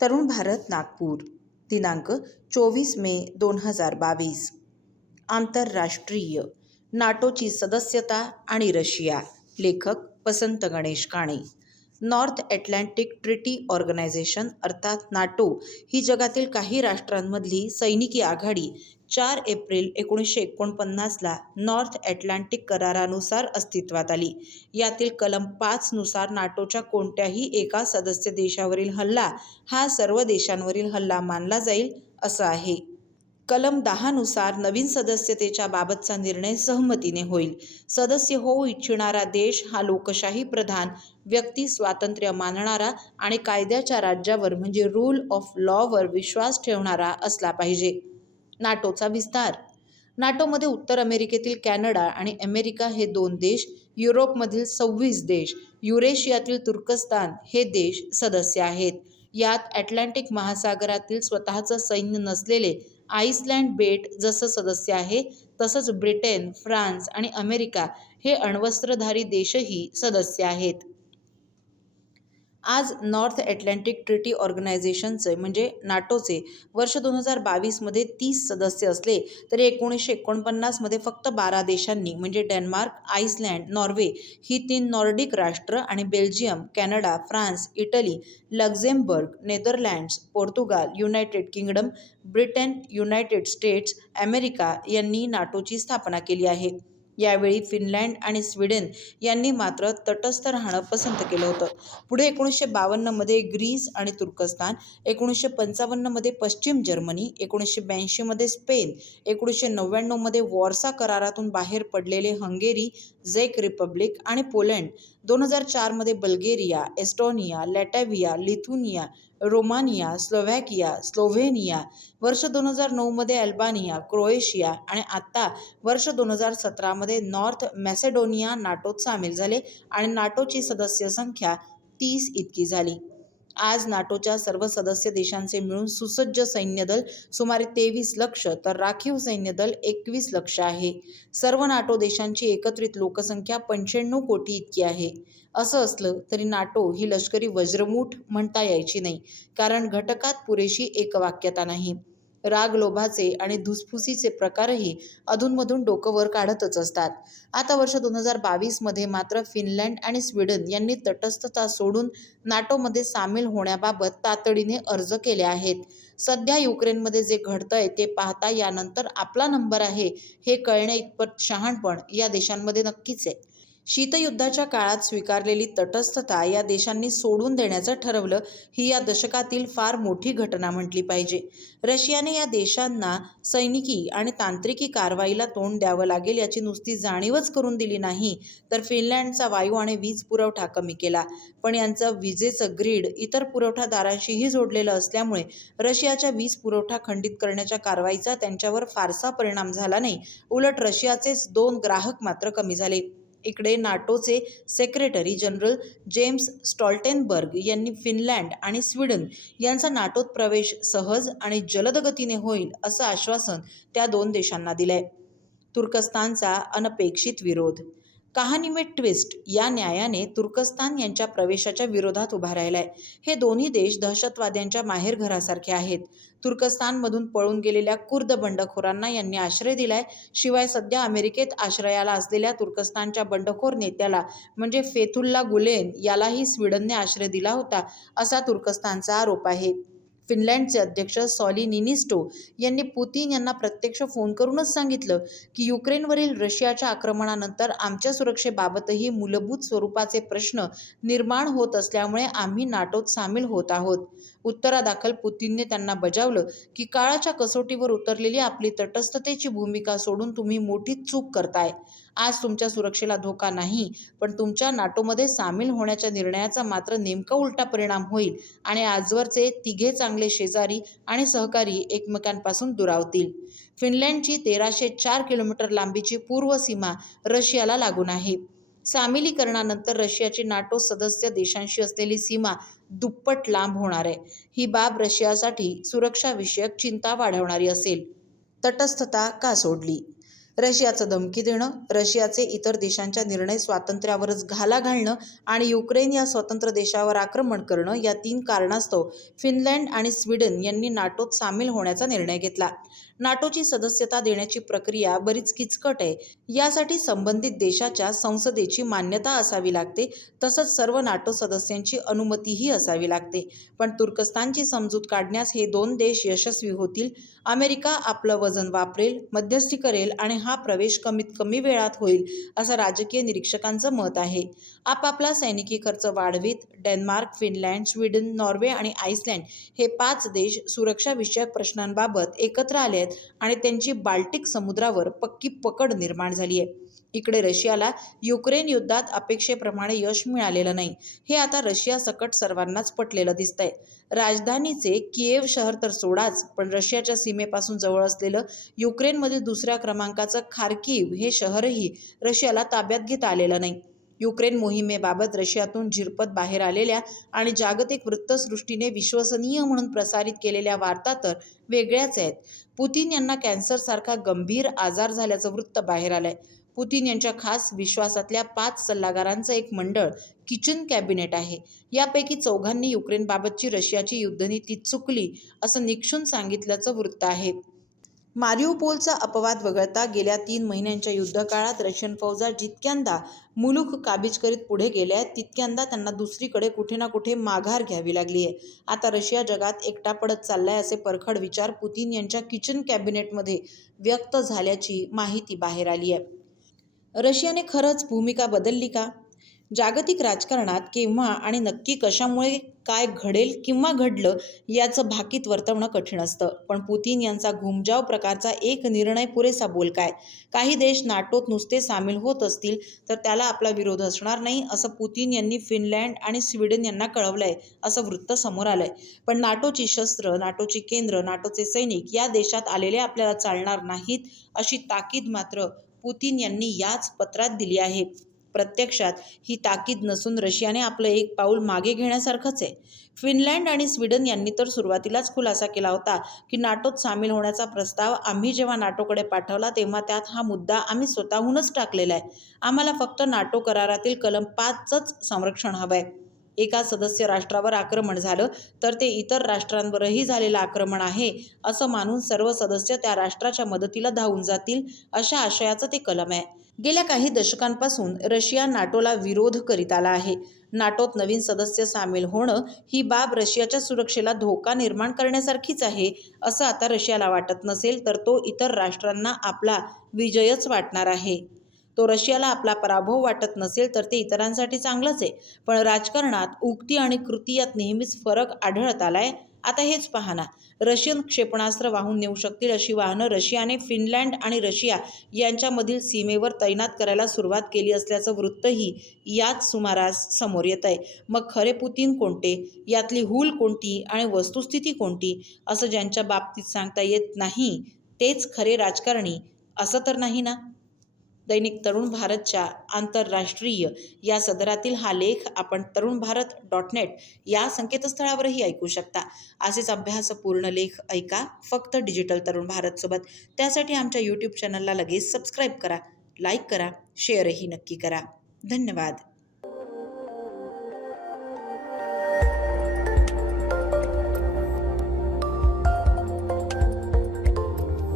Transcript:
तरुण भारत नागपूर दिनांक 24 मे 2022. आंतरराष्ट्रीय नाटोची सदस्यता आणि रशिया. लेखक Vasant Ganesh Kane. North Atlantic treaty organization अर्थात नाटो ही जगातील काही राष्ट्रांमधली सैनिकी आघाडी 4 एप्रिल 1949ला नॉर्थ अटलांटिक करारानुसार अस्तित्वात आली. यातील कलम 5 नुसार नाटोच्या कोणत्याही एका सदस्य देशावरील हल्ला हा सर्व देशांवरील हल्ला मानला जाईल असं आहे. कलम 10 नुसार नवीन सदस्यतेच्या बाबतचा निर्णय सहमतीने होईल. सदस्य होऊ इच्छिणारा देश हा लोकशाही प्रधान, व्यक्ती स्वातंत्र्य मानणारा आणि कायद्याच्या राज्यावर म्हणजे रूल ऑफ लॉवर विश्वास ठेवणारा असला पाहिजे. नाटोचा विस्तार. नाटोमध्ये उत्तर अमेरिकेतील कॅनडा आणि अमेरिका हे 2 देश, युरोपमधील 26 देश, युरेशियातील तुर्कस्तान हे देश सदस्य आहेत. यात अटलांटिक महासागरातील स्वतःचं सैन्य नसलेले आइसलँड बेट जसं सदस्य आहे, तसंच ब्रिटन, फ्रान्स आणि अमेरिका हे अण्वस्त्रधारी देशही सदस्य आहेत. आज नॉर्थ अटलांटिक ट्रिटी ऑर्गनायझेशनचे म्हणजे नाटोचे वर्ष 2022 मध्ये 30 सदस्य असले तरी 1949 मध्ये फक्त 12 देशांनी म्हणजे डेन्मार्क, आइसलँड, नॉर्वे ही 3 नॉर्डिक राष्ट्र आणि Belgium, Canada, France, Italy, Luxembourg, Netherlands, Portugal, United kingdom, Britain, United states, America यांनी नाटोची स्थापना केली आहे. यावेळी फिनलँड आणि स्वीडन यांनी मात्र तटस्थ राहणं पसंत केलं होतं. पुढे 1952 मध्ये ग्रीस आणि तुर्कस्तान, 1955 मध्ये पश्चिम जर्मनी, 1982 मध्ये स्पेन, 1999 मध्ये वॉर्सा करारातून बाहेर पडलेले हंगेरी, झेक रिपब्लिक आणि पोलंड, 2004 मध्ये Bulgaria, Estonia, Latvia, Lithuania, Romania, Slovakia, Slovenia, वर्ष 2009 मध्ये अल्बानिया, क्रोएशिया आणि आता वर्ष 2017 मध्ये नॉर्थ मॅसेडोनिया नाटोत सामील झाले आणि नाटोची सदस्य संख्या 30 इतकी झाली. आज नाटोच्या सर्व सदस्य देशांचे मिळून सुसज्ज सैन्यदल सुमारे 23 लक्ष तर राखीव सैन्यदल 21 लक्ष आहे. सर्व नाटो देशांची एकत्रित लोकसंख्या 95 कोटी इतकी आहे. असं असलं तरी नाटो ही लष्करी वज्रमूठ म्हणता यायची नाही, कारण घटकात पुरेशी एकवाक्यता नाही. राग लोभाचे आणि धुसफुसीचे प्रकारही अधूनमधून डोकं वर काढतच असतात. आता वर्ष 2022 मध्ये मात्र फिनलँड आणि स्वीडन यांनी तटस्थता सोडून नाटोमध्ये सामील होण्याबाबत तातडीने अर्ज केले आहेत. सध्या युक्रेनमध्ये जे घडतंय ते पाहता यानंतर आपला नंबर आहे हे कळणे इतपत शहाणपण या देशांमध्ये नक्कीच आहे. शीतयुद्धाच्या काळात स्वीकारलेली तटस्थता या देशांनी सोडून देण्याचं ठरवलं ही या दशकातील फार मोठी घटना म्हटली पाहिजे. रशियाने या देशांना सैनिकी आणि तांत्रिकी कारवाईला तोंड द्यावं लागेल याची नुसती जाणीवच करून दिली नाही, तर फिनलँडचा वायू आणि वीज पुरवठा कमी केला. पण यांचं विजेचं ग्रीड इतर पुरवठादारांशीही जोडलेलं असल्यामुळे रशियाच्या वीज पुरवठा खंडित करण्याच्या कारवाईचा त्यांच्यावर फारसा परिणाम झाला नाही. उलट रशियाचेच 2 ग्राहक मात्र कमी झाले. इकडे नाटोचे सेक्रेटरी जनरल जेम्स स्टॉल्टेनबर्ग यांनी फिनलँड आणि स्वीडन यांचा नाटोत प्रवेश सहज आणि जलद गतीने होईल असं आश्वासन त्या 2 देशांना दिलंय. तुर्कस्तानचा अनपेक्षित विरोध. कहाणी में ट्विस्ट. या न्यायाने तुर्कस्तान यांच्या प्रवेशाच्या विरोधात उभा राहिलाय. हे दोन्ही देश दहशतवाद्यांच्या माहेरघरासारखे आहेत. तुर्कस्तानमधून पळून गेलेल्या कुर्द बंडखोरांना यांनी आश्रय दिलाय. शिवाय सध्या अमेरिकेत आश्रयाला असलेल्या तुर्कस्तानच्या बंडखोर नेत्याला म्हणजे फेथुल्ला गुलेन यालाही स्वीडनने आश्रय दिला होता असा तुर्कस्तानचा आरोप आहे. फिनलँडचे अध्यक्ष सॉली निनिस्टो यांनी पुतिन यांना प्रत्यक्ष फोन करूनच सांगितलं की युक्रेनवरील रशियाच्या आक्रमणानंतर आमच्या सुरक्षेबाबतही मूलभूत स्वरूपाचे प्रश्न निर्माण होत असल्यामुळे आम्ही नाटोत सामील होत आहोत. उत्तरादाखल पुतिनने त्यांना बजावलं की काळाच्या कसोटीवर उतरलेली आपली तटस्थतेची भूमिका सोडून तुम्ही मोठी चूक करताय. आज तुमच्या सुरक्षेला धोका नाही, पण तुमच्या नाटोमध्ये सामील होण्याच्या निर्णयाचा मात्र नेमका उलटा परिणाम होईल आणि आजवरचे तिघे चांगले शेजारी आणि सहकारी एकमेकांपासून दुरावतील. फिनलँडची 1304 किलोमीटर लांबीची पूर्व सीमा रशियाला लागून आहे. सामिलीकरणानंतर रशियाची नाटो सदस्य देशांशी असलेली सीमा दुप्पट लांब होणार आहे. ही बाब रशियासाठी सुरक्षाविषयक चिंता वाढवणारी असेल. तटस्थता का सोडली? रशियाचं धमकी देणं, रशियाचे इतर देशांच्या निर्णय स्वातंत्र्यावरच घाला घालणं आणि युक्रेन या स्वतंत्र देशावर आक्रमण करणं या 3 कारणास्तव फिनलंड आणि स्वीडन यांनी नाटोत सामील होण्याचा निर्णय घेतला. नाटोची सदस्यता देण्याची प्रक्रिया बरीच किचकट आहे. यासाठी संबंधित देशाच्या संसदेची मान्यता असावी लागते, तसंच सर्व नाटो सदस्यांची अनुमतीही असावी लागते. पण तुर्कस्तानची समजूत काढण्यास हे 2 देश यशस्वी होतील. अमेरिका आपलं वजन वापरेल, मध्यस्थी करेल आणि हा प्रवेश कमीत कमी वेळात होईल, असं राजकीय निरीक्षकांचं मत आहे. आपापला सैनिकी खर्च वाढवीत डेन्मार्क, फिनलँड, स्वीडन, नॉर्वे आणि आइसलँड हे 5 देश सुरक्षाविषयक प्रश्नांबाबत एकत्र आले आहेत आणि त्यांची बाल्टिक समुद्रावर पक्की पकड निर्माण झाली आहे. इकडे रशियाला युक्रेन युद्धात अपेक्षेप्रमाणे यश मिळालेलं नाही. हे आता रशियासकट सर्वांनाच पटलेलं दिसतंय. राजधानीचे किएव्ह शहर तर सोडाच, पण रशियाच्या सीमेपासून जवळ असलेलं युक्रेनमधील 2ऱ्या क्रमांकाचं खार्किव्ह हे शहरही रशियाला ताब्यात घेता आलेलं नाही. युक्रेन मोहिमेबाबत रशियातून झिरपत बाहेर आलेल्या आणि जागतिक वृत्तसृष्टीने विश्वसनीय म्हणून प्रसारित केलेल्या वार्ता तर वेगळ्याच आहेत. पुतिन यांना कॅन्सरसारखा गंभीर आजार झाल्याचं वृत्त बाहेर आलंय. पुतिन यांच्या खास विश्वासातल्या 5 सल्लागारांचं एक मंडळ किचन कॅबिनेट आहे. यापैकी 4घांनी युक्रेनबाबतची रशियाची युद्धनीती चुकली असं निक्षून सांगितल्याचं वृत्त आहे. मारिउपोलचा अपवाद वगळता गेल्या 3 महिन्यांच्या युद्धकाळात रशियन फौजा जितक्यांदा मुलूख काबीज करीत पुढे गेल्या आहेत, तितक्यांदा त्यांना दुसरीकडे कुठे ना कुठे माघार घ्यावी लागली आहे. आता रशिया जगात एकटा पडत चाललाय असे परखड विचार पुतिन यांच्या किचन कॅबिनेटमध्ये व्यक्त झाल्याची माहिती बाहेर आली आहे. रशियाने खरंच भूमिका बदलली का? जागतिक राजकारणात केव्हा आणि नक्की कशामुळे काय घडेल किंवा घडलं याचं भाकीत वर्तवणं कठीण असतं. पण पुतिन यांचा घुमजाव प्रकारचा एक निर्णय पुरेसा बोलका. काही देश नाटोत नुसते सामील होत असतील तर त्याला आपला विरोध असणार नाही, असं पुतिन यांनी फिनलँड आणि स्वीडन यांना कळवलंय, असं वृत्त समोर आलंय. पण नाटोची शस्त्र, नाटोची केंद्र, नाटोचे सैनिक या देशात आलेले आपल्याला चालणार नाहीत, अशी ताकीद मात्र पुतिन यांनी याच पत्रात दिली आहे. प्रत्यक्षात ही ताकीद नसून रशियाने आपलं एक पाऊल मागे घेण्यासारखंच आहे. फिनलँड आणि स्वीडन यांनी तर सुरुवातीलाच खुलासा केला होता की नाटोत सामील होण्याचा प्रस्ताव आम्ही जेव्हा नाटोकडे पाठवला तेव्हा त्यात हा मुद्दा आम्ही स्वतःहूनच टाकलेला आहे. आम्हाला फक्त नाटो करारातील कलम 5च संरक्षण हवंय. एका सदस्य राष्ट्रावर आक्रमण झालं तर ते इतर राष्ट्रांवरही झालेलं आक्रमण आहे असं मानून सर्व सदस्य त्या राष्ट्राच्या मदतीला धावून जातील, अशा आशयाचं ते कलम आहे. गेल्या काही दशकांपासून रशिया नाटोला विरोध करीत आला आहे. नाटोत नवीन सदस्य सामील होणं ही बाब रशियाच्या सुरक्षेला धोका निर्माण करण्यासारखीच आहे, असं आता रशियाला वाटत नसेल तर तो इतर राष्ट्रांना आपला विजयच वाटणार आहे. तो रशियाला आपला पराभव वाटत नसेल तर ते इतरांसाठी चांगलंच आहे. पण राजकारणात उक्ती आणि कृती यात नेहमीच फरक आढळत आलाय. आता हेच पहा ना, रशियन क्षेपणास्त्र वाहून नेऊ शकतील अशी वाहनं रशियाने फिनलँड आणि रशिया यांच्यामधील सीमेवर तैनात करायला सुरुवात केली असल्याचं वृत्तही याच सुमारास समोर येत आहे. मग खरे पुतिन कोणते, यातली हूल कोणती आणि वस्तुस्थिती कोणती, असं ज्यांच्या बाबतीत सांगता येत नाही तेच खरे राजकारणी, असं तर नाही ना? दैनिक तरुण भारतच्या आंतरराष्ट्रीय या सदरातील हा लेख आपण तरुणभारत.net या संकेतस्थळावरही ऐकू शकता. असेच अभ्यासपूर्ण लेख ऐका फक्त डिजिटल तरुण भारतसोबत. त्यासाठी आमच्या YouTube चॅनलला लगेच सबस्क्राईब करा, लाईक करा, शेअरही नक्की करा. धन्यवाद.